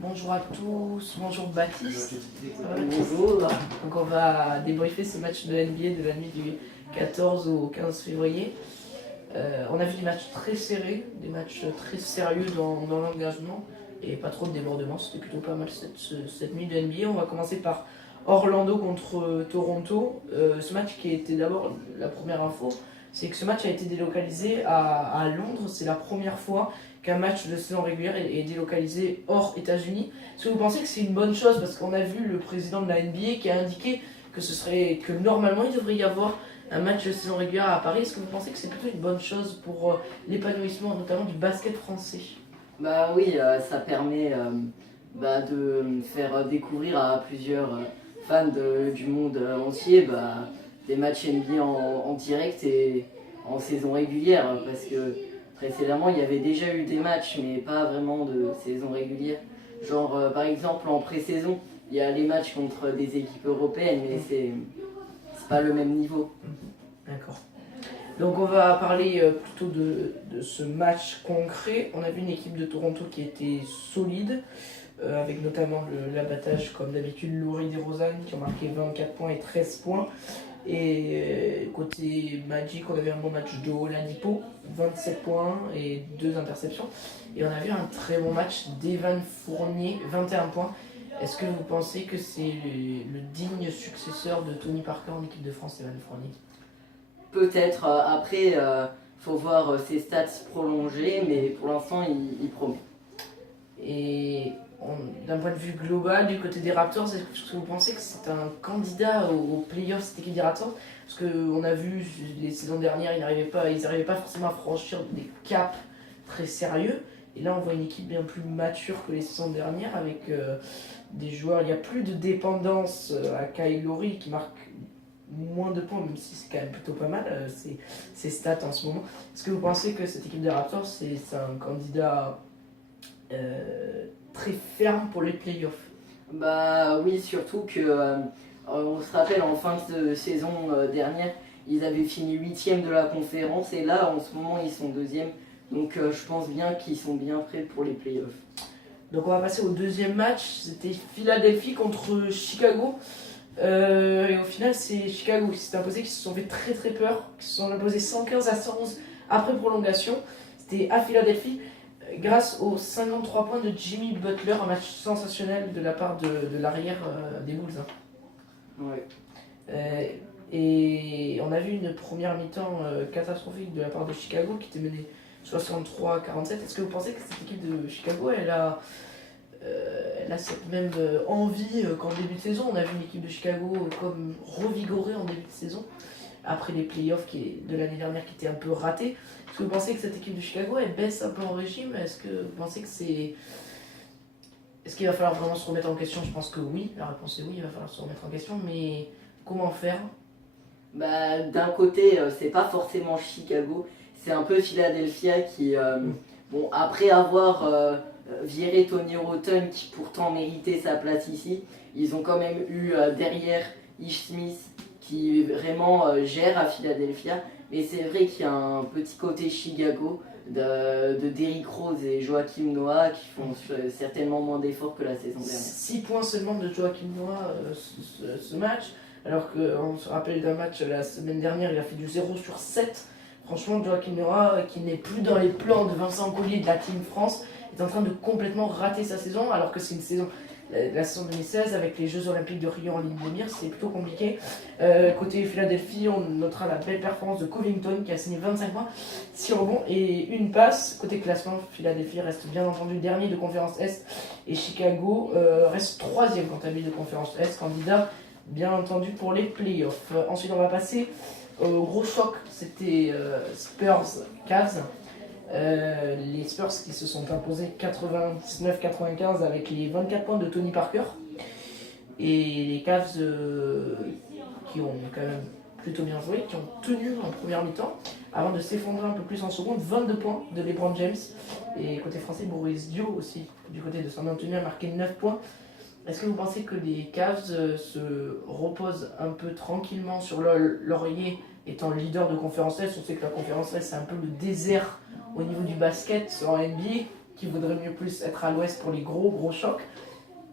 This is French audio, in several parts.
Bonjour à tous, bonjour Baptiste. Bonjour. Donc on va débriefer ce match de NBA de la nuit du 14 au 15 février. On a vu des matchs très serrés, des matchs très sérieux dans l'engagement et pas trop de débordements. C'était plutôt pas mal cette nuit de NBA. On va commencer par Orlando contre Toronto. Ce match qui était d'abord la première info, c'est que ce match a été délocalisé à Londres. C'est la première fois qu'un match de saison régulière est délocalisé hors États-Unis. Est-ce que vous pensez que c'est une bonne chose? Parce qu'on a vu le président de la NBA qui a indiqué que normalement il devrait y avoir un match de saison régulière à Paris. Est-ce que vous pensez que c'est plutôt une bonne chose pour l'épanouissement notamment du basket français? Bah oui, ça permet de faire découvrir à plusieurs fans du monde entier des matchs NBA en direct et en saison régulière parce que précédemment il y avait déjà eu des matchs mais pas vraiment de saison régulière. Genre par exemple en pré-saison, il y a les matchs contre des équipes européennes mais c'est pas le même niveau. D'accord. Donc on va parler plutôt de ce match concret. On a vu une équipe de Toronto qui était solide, avec notamment l'abattage comme d'habitude Laurie DeRozan qui a marqué 24 points et 13 points. Et côté Magic, on avait un bon match de Oladipo, 27 points et 2 interceptions. Et on a vu un très bon match d'Evan Fournier, 21 points. Est-ce que vous pensez que c'est le digne successeur de Tony Parker en équipe de France, Evan Fournier? Peut-être, après, faut voir ses stats prolongées, mais pour l'instant, il promet. Et d'un point de vue global, du côté des Raptors, est-ce que vous pensez que c'est un candidat aux playoffs, cette équipe des Raptors? Parce qu'on a vu les saisons dernières, ils n'arrivaient pas forcément à franchir des caps très sérieux. Et là, on voit une équipe bien plus mature que les saisons dernières avec des joueurs. Il n'y a plus de dépendance à Kyle Lowry qui marque moins de points, même si c'est quand même plutôt pas mal ses stats en ce moment. Est-ce que vous pensez que cette équipe des Raptors, c'est un candidat très ferme pour les playoffs? Bah oui, surtout que on se rappelle en fin de saison dernière, ils avaient fini 8e de la conférence et là en ce moment ils sont 2e. Donc je pense bien qu'ils sont bien prêts pour les playoffs. Donc on va passer au deuxième match, c'était Philadelphie contre Chicago. Et au final, c'est Chicago qui s'est imposé, qui se sont fait très très peur, qui se sont imposés 115-111 après prolongation. C'était à Philadelphie, grâce aux 53 points de Jimmy Butler, un match sensationnel de la part de l'arrière des Bulls. Ouais. Et on a vu une première mi-temps catastrophique de la part de Chicago qui était menée 63-47. Est-ce que vous pensez que cette équipe de Chicago, elle a cette même envie qu'en début de saison? On a vu une équipe de Chicago comme revigorée en début de saison, après les playoffs de l'année dernière qui étaient un peu ratés. Est-ce que vous pensez que cette équipe de Chicago, elle baisse un peu en régime? Est-ce que vous pensez que Est-ce qu'il va falloir vraiment se remettre en question? Je pense que oui, la réponse est oui, il va falloir se remettre en question, mais comment faire? Bah, d'un côté, c'est pas forcément Chicago, c'est un peu Philadelphia qui, bon, après avoir viré Tony Rotten qui pourtant méritait sa place ici, ils ont quand même eu derrière Ish Smith qui vraiment gère à Philadelphia. Mais c'est vrai qu'il y a un petit côté Chicago de Derrick Rose et Joakim Noah qui font certainement moins d'efforts que la saison dernière. 6 points seulement de Joakim Noah ce match, alors qu'on se rappelle d'un match la semaine dernière, il a fait du 0 sur 7. Franchement, Joakim Noah, qui n'est plus dans les plans de Vincent Collier de la Team France, est en train de complètement rater sa saison, alors que c'est une saison, la saison 2016 avec les Jeux Olympiques de Rio en ligne de mire, c'est plutôt compliqué. Côté Philadelphie, on notera la belle performance de Covington qui a signé 25 points, 6 rebonds et une passe. Côté classement, Philadelphie reste bien entendu dernier de conférence Est et Chicago reste troisième quant à lui de conférence Est, candidat bien entendu pour les playoffs. Ensuite, on va passer au gros choc, c'était Spurs-Cavs. Les Spurs qui se sont imposés 99-95 avec les 24 points de Tony Parker. Et les Cavs qui ont quand même plutôt bien joué, qui ont tenu en première mi-temps, avant de s'effondrer un peu plus en seconde. 22 points de LeBron James. Et côté français, Boris Dio aussi, du côté de San Antonio, a marqué 9 points. Est-ce que vous pensez que les Cavs se reposent un peu tranquillement sur leur laurier étant leader de conférence Est? On sait que la conférence Est, c'est un peu le désert au niveau du basket en NBA. qui voudraient mieux plus être à l'ouest pour les gros chocs.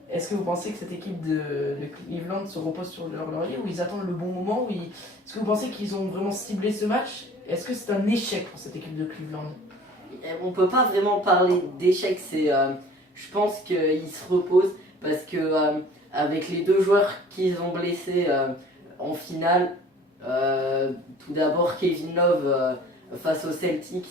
Est-ce que vous pensez que cette équipe de Cleveland se repose sur leur laurier ou ils attendent le bon moment Est-ce que vous pensez qu'ils ont vraiment ciblé ce match? Est-ce que c'est un échec pour cette équipe de Cleveland? On peut pas vraiment parler d'échec, je pense qu'ils se reposent parce que avec les 2 joueurs qu'ils ont blessés en finale, tout d'abord Kevin Love face aux Celtics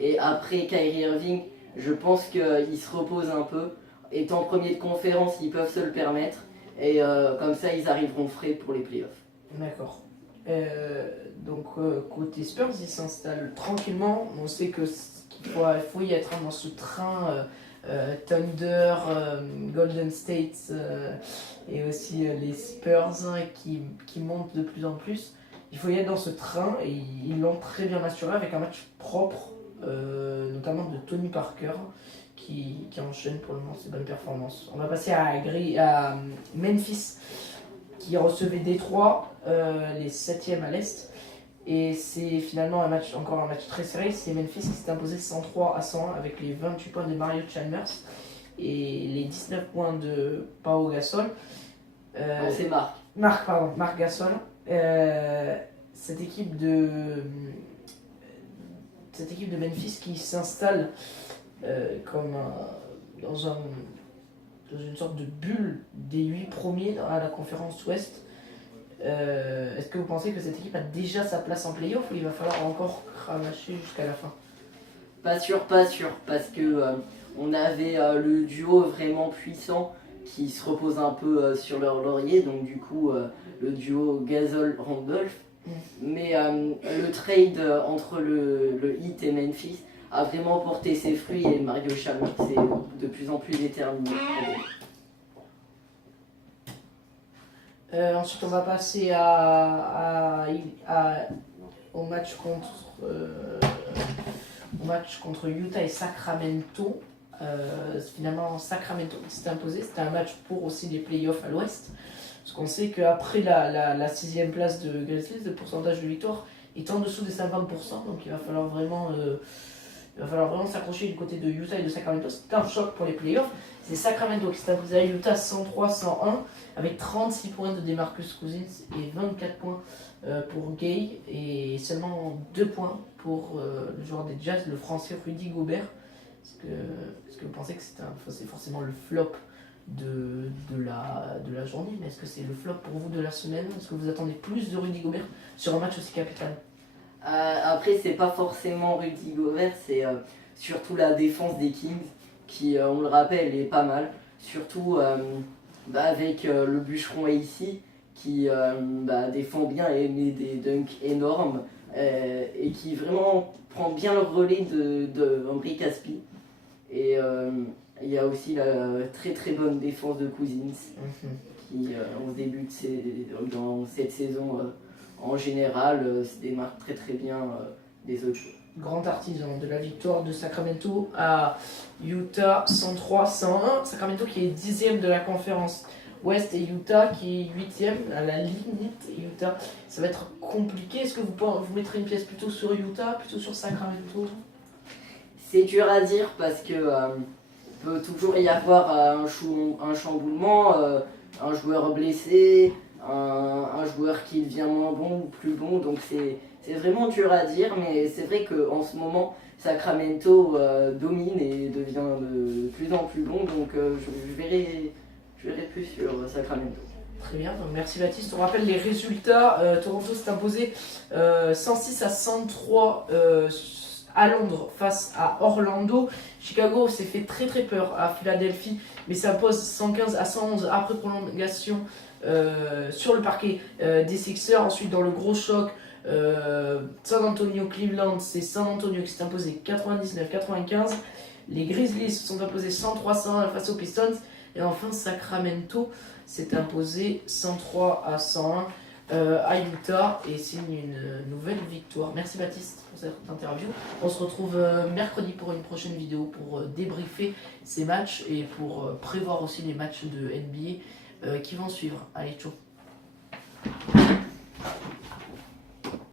et après Kyrie Irving, je pense qu'ils se reposent un peu. Étant premier de conférence, ils peuvent se le permettre et comme ça ils arriveront frais pour les playoffs. D'accord. Donc côté Spurs, ils s'installent tranquillement. On sait qu'il faut y être dans ce train Thunder, Golden State et aussi les Spurs qui montent de plus en plus. Il faut y être dans ce train et ils l'ont très bien assuré avec un match propre, notamment de Tony Parker qui enchaîne pour le moment ses bonnes performances. On va passer à Memphis qui recevait Détroit, les 7e à l'Est. Et c'est finalement encore un match très serré. C'est Memphis qui s'est imposé 103-101 avec les 28 points de Mario Chalmers et les 19 points de Pau Gasol. Non, c'est Marc Gasol. Cette équipe de Memphis qui s'installe dans une sorte de bulle des 8 premiers à la conférence Ouest. Est-ce que vous pensez que cette équipe a déjà sa place en playoff ou il va falloir encore cravacher jusqu'à la fin? Pas sûr, parce que on avait le duo vraiment puissant qui se repose un peu sur leur laurier, donc du coup le duo Gasol-Randolph. Mais le trade entre le Heat et Memphis a vraiment porté ses fruits et Mario Chalmers est de plus en plus déterminé. Ensuite, on va passer au match contre Utah et Sacramento. Finalement, Sacramento s'est imposé. C'était un match pour aussi les playoffs à l'ouest. Parce qu'on sait qu'après la 6e place de Grizzlies, le pourcentage de victoire est en dessous des 50%. Donc il va falloir vraiment s'accrocher du côté de Utah et de Sacramento. C'était un choc pour les playoffs. C'est Sacramento qui s'est imposé à Utah 103-101 avec 36 points de DeMarcus Cousins et 24 points pour Gay et seulement 2 points pour le joueur des Jazz, le français Rudy Gobert. Est-ce que vous pensez que c'est forcément le flop de la journée, mais est-ce que c'est le flop pour vous de la semaine? Est-ce que vous attendez plus de Rudy Gobert sur un match aussi capital? Après, c'est pas forcément Rudy Gobert, c'est surtout la défense des Kings qui, on le rappelle, est pas mal. Surtout avec le bûcheron ici qui défend bien et met des dunks énormes et qui vraiment prend bien le relais de Ambry Caspi. Et il y a aussi la très très bonne défense de Cousins qui, en début dans cette saison, en général, se démarque très très bien des autres joueurs. Grand artisan de la victoire de Sacramento à Utah 103-101. Sacramento qui est 10e de la conférence Ouest et Utah qui est 8e à la limite. Utah, ça va être compliqué. Est-ce que vous mettrez une pièce plutôt sur Utah, plutôt sur Sacramento? C'est dur à dire parce que peut toujours y avoir un chamboulement, un joueur blessé, un joueur qui devient moins bon ou plus bon, donc c'est vraiment dur à dire, mais c'est vrai qu'en ce moment Sacramento domine et devient de plus en plus bon, donc je verrai plus sur Sacramento. Très bien, donc merci Baptiste. On rappelle les résultats. Toronto s'est imposé 106-103 à Londres face à Orlando. Chicago s'est fait très très peur à Philadelphie, mais s'impose 115-111 après prolongation sur le parquet des Sixers. Ensuite, dans le gros choc, San Antonio-Cleveland, c'est San Antonio qui s'est imposé 99-95. Les Grizzlies se sont imposés 103-101 face aux Pistons. Et enfin, Sacramento s'est imposé 103-101 à Utah et signe une nouvelle victoire. Merci Baptiste pour cette interview. On se retrouve mercredi pour une prochaine vidéo pour débriefer ces matchs et pour prévoir aussi les matchs de NBA qui vont suivre. Allez, ciao.